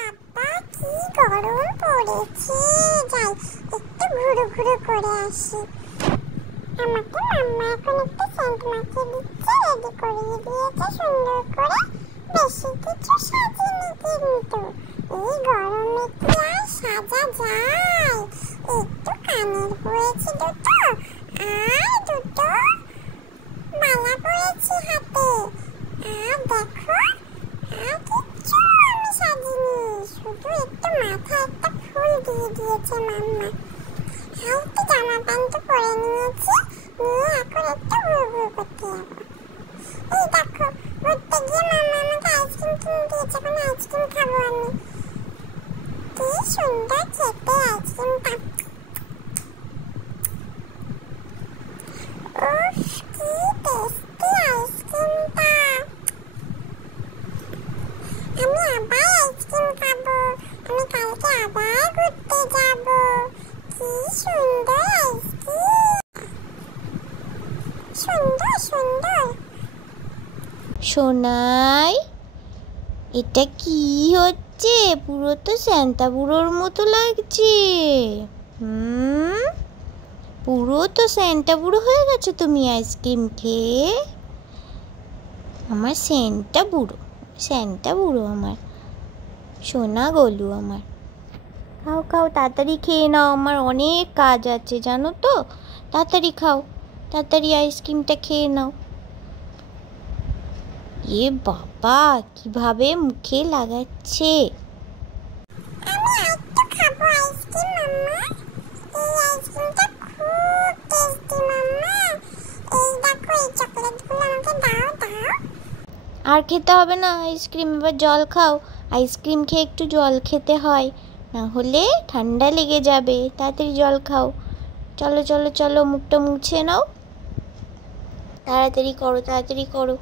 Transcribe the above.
বাবা কি গরম পড়েছে, যাই একটু ঘুরু ঘুরু করে আসি। আমাকে মাম্মা এখন একটু সেন্ট মাখিয়ে দিচ্ছে, রেডি করিয়ে দিয়েছে সুন্দর করে, বেশি কিছু সাজিনি কিন্তু। এই গরমে কি আর সাজা যায়? একটু কানের পরেছি দুটো, আর দুটো মালা পরেছি হাতে, আর দেখো আর কিচ্ছু আমি সাজিনি, শুধু একটু মাথায় একটা ফুল দিয়ে দিয়েছে মাম্মা। আর একটু জামা প্যান্ট পরে নিয়েছি, নিয়ে এখন একটু ঘুরু ঘুরু করতে যাবো। এই দেখো ঘুরতে গিয়ে মাম্মা আমাকে আইসক্রিম কিনে দিয়েছে, এখন আইসক্রিম খাবো আমি। কি সুন্দর খেতে আইসক্রিমটা, উফ কি টেস্টি আইসক্রিমটা। আমি আবার আইসক্রিম খাবো, আমি কালকে আবার ঘুরতে যাবো। কি সুন্দর আইসক্রিম, সুন্দর সুন্দর। সোনাই, এটা কি হচ্ছে? পুরো তো স্যান্টা বুড়োর মতো লাগছে। পুরো তো স্যান্টা বুড়ো হয়ে গেছে তুমি আইসক্রিম খেয়ে। আমার স্যান্টা বুড়ো আমার সোনা গলু আমার। খাও খাও, তাড়াতাড়ি খেয়ে নাও, আমার অনেক কাজ আছে জানো তো। তাড়াতাড়ি খাও, তাড়াতাড়ি আইসক্রিমটা খেয়ে নাও। এ বাবা, কিভাবে মুখে লাগাচ্ছে। আমি একটু খাবো আইসক্রিম মাম্মা, এই আইসক্রিমটা খুব টেস্টি মাম্মা। এই দেখো এই চকলেটগুলো আমাকে দাও দাও। আর খেতে হবে না আইসক্রিম, এবার জল খাও। আইসক্রিম খেয়ে একটু জল খেতে হয়, না হলে ঠান্ডা লেগে যাবে। তাড়াতাড়ি জল খাও। চলো চলো চলো, মুখটা মুছে নাও, তাড়াতাড়ি করো তাড়াতাড়ি করো।